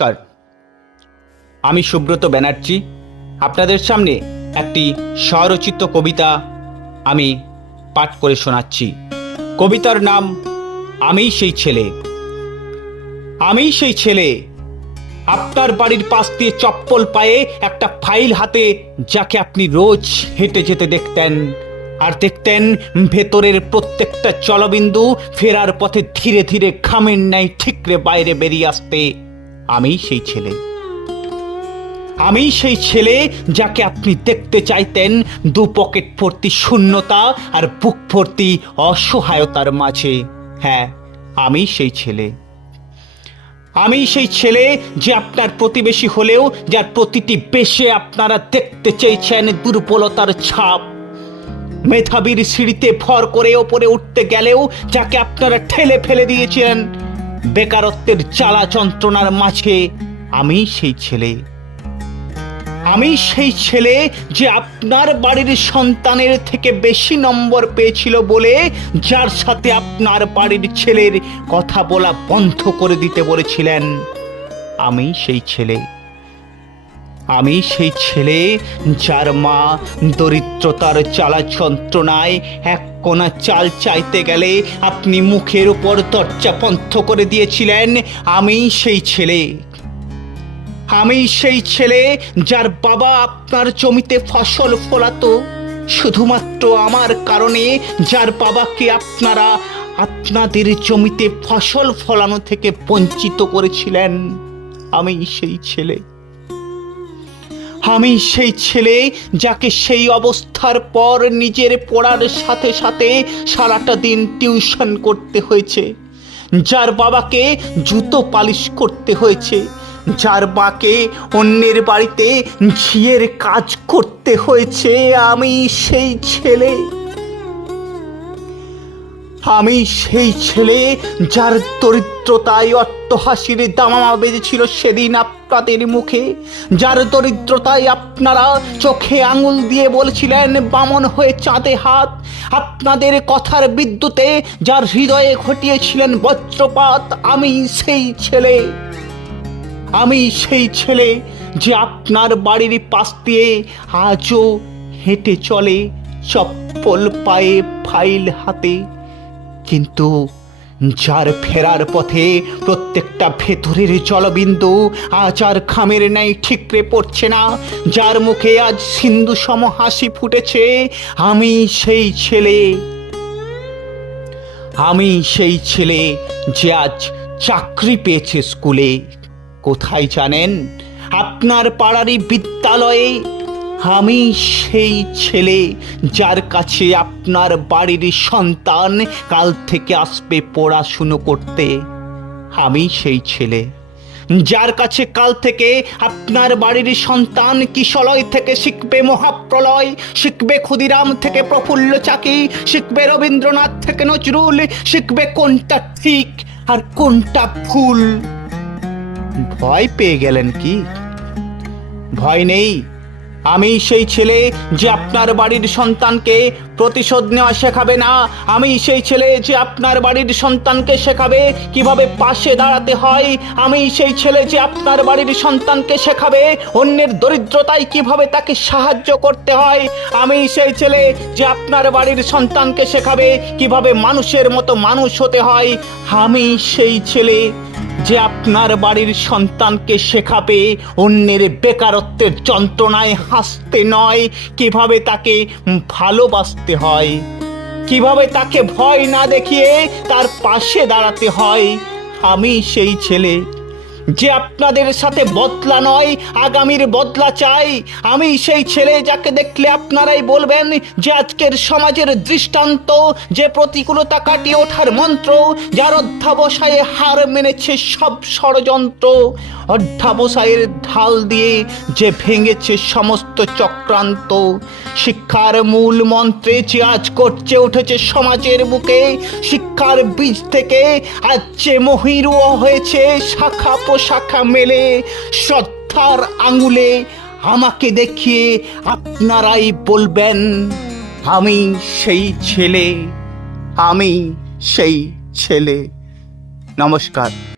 নমস্কার। আমি সুব্রত ব্যানার্জি। আপনাদের সামনে একটি স্বরচিত কবিতা আমি পাঠ করে শোনাচ্ছি। কবিতার নাম আমি সেই ছেলে। আমি সেই ছেলে। আপনার বাড়ির পাশ দিয়ে চপ্পল পায়ে একটা ফাইল হাতে, যাকে আপনি রোজ হেঁটে যেতে দেখতেন। আর দেখতেন ভেতরের প্রত্যেকটা চলবিন্দু ফেরার পথে ধীরে ধীরে খামের ন্যায় ঠিকরে বাইরে বেরিয়ে আসতে। আমি সেই ছেলে। আমি সেই ছেলে যাকে আপনি দেখতে চাইতেন, দু পকেট ভর্তি শূন্যতা আর বুক ভর্তি অসহায়তার মাঝে। হ্যাঁ আমি সেই ছেলে। আমি সেই ছেলে যে আপনার প্রতিবেশী হলেও, যার প্রতিটি বেশে আপনারা দেখতে চেয়েছেন দুর্বলতার ছাপ। মেধাবীর সিঁড়িতে ভর করে ওপরে উঠতে গেলেও, যাকে আপনারা ঠেলে ফেলে দিয়েছিলেন বেকারত্বের চালা যন্ত্রণার মাঝে আমি সেই ছেলে। আমি সেই ছেলে যে আপনার বাড়ির সন্তানের থেকে বেশি নম্বর পেয়েছিল বলে যার সাথে আপনার বাড়ির ছেলের কথা বলা বন্ধ করে দিতে বলেছিলেন। আমি সেই ছেলে। আমি সেই ছেলে যার মা দরিদ্রতার চালা যন্ত্রণায় এক কোনা চাল চাইতে গেলে আপনি মুখের উপর দরজা বন্ধ করে দিয়েছিলেন, আমি সেই ছেলে। আমি সেই ছেলে যার বাবা আপনার জমিতে ফসল ফলাতো, শুধুমাত্র আমার কারণে যার বাবাকে আপনারা আপনাদের জমিতে ফসল ফলানো থেকে বঞ্চিত করেছিলেন, আমি সেই ছেলে। আমি সেই ছেলে যাকে সেই অবস্থার পর নিজের পড়ার সাথে সাথে সারাটা দিন টিউশন করতে হয়েছে। যার বাবাকে জুতো পালিশ করতে হয়েছে। যার বাকে অন্যের বাড়িতে ঝিয়ের কাজ করতে হয়েছে। আমি সেই ছেলে। আমি সেই ছেলে যার দরিদ্রতায় অট্টহাসির দামামা বেজেছিল সেদিন আপনাদের মুখে। যার দরিদ্রতায় আপনারা চোখে আঙুল দিয়ে বলছিলেন, বামন হয়ে চাঁদে হাত। আপনাদের কথার বিদ্যুতে যার হৃদয়ে ঘটিয়েছিলেন বজ্রপাত, আমি সেই ছেলে। আমি সেই ছেলে যে আপনার বাড়ির পাশ দিয়ে আজও হেঁটে চলে, চপ্পল পায়ে ফাইল হাতে। কিন্তু যার ফেরার পথে প্রত্যেকটা ভেতরের জলবিন্দু আজ আর খামের ন্যায় ঠিকরে পড়ছে না, যার মুখে আজ সিন্ধু সম হাসি ফুটেছে, আমি সেই ছেলে। আমি সেই ছেলে যে আজ চাকরি পেয়েছে স্কুলে। কোথায় জানেন? আপনার পাড়ারই বিদ্যালয়ে আমি সেই ছেলে যার কাছে আপনার বাড়ির সন্তান কাল থেকে আসবে পড়াশুনো করতে। আমি সেই ছেলে যার কাছে কাল থেকে আপনার বাড়ির সন্তান কিশলয় থেকে শিখবে মহাপ্রলয়, শিখবে ক্ষুদিরাম থেকে প্রফুল্ল চাকি, শিখবে রবীন্দ্রনাথ থেকে নজরুল, শিখবে কোনটা ঠিক আর কোনটা ভুল। ভয় পেয়ে গেলেন কি? ভয় নেই? আমি সেই ছেলে যে আপনার বাড়ির সন্তানকে প্রতিশোধ নেওয়া শেখাবে না। আমি সেই ছেলে যে আপনার বাড়ির সন্তানকে শেখাবে, কীভাবে পাশে দাঁড়াতে হয়। আমি সেই ছেলে যে আপনার বাড়ির সন্তানকে শেখাবে, অন্যের দরিদ্রতায় কীভাবে তাকে সাহায্য করতে হয়। আমি সেই ছেলে যে আপনার বাড়ির সন্তানকে শেখাবে, কীভাবে মানুষের মতো মানুষ হতে হয়। আমি সেই ছেলে যে আপনার বাড়ির সন্তানকে শেখাবে অন্যের বেকারত্বের যন্ত্রণায় হাসতে নয়, কীভাবে তাকে ভালোবাসতে হয়, কীভাবে তাকে ভয় না দেখিয়ে তার পাশে দাঁড়াতে হয়, আমি সেই ছেলে যে আপনাদের সাথে বদলা নয়, আগামীর বদলা চাই। আমি সেই ছেলে যাকে দেখলে আপনারাই বলবেন যে আজকের সমাজের দৃষ্টান্ত, যে প্রতিকূলতা কাটিয়ে ওঠার মন্ত্র, যার অধ্যাবসায়ে হার মেনেছে সব ষড়যন্ত্র। অধ্যাবসায়ের ঢাল দিয়ে যে ভেঙেছে সমস্ত চক্রান্ত, শিক্ষার মূল মন্ত্রে যে আজ করছে উঠেছে সমাজের বুকে, শিক্ষার বীজ থেকে আজ যে মহিরুও হয়েছে শাখা প্রশাখা মেলে, শ্রদ্ধার আঙুলে আমাকে দেখিয়ে আপনারাই বলবেন, আমি সেই ছেলে, আমি সেই ছেলে। নমস্কার।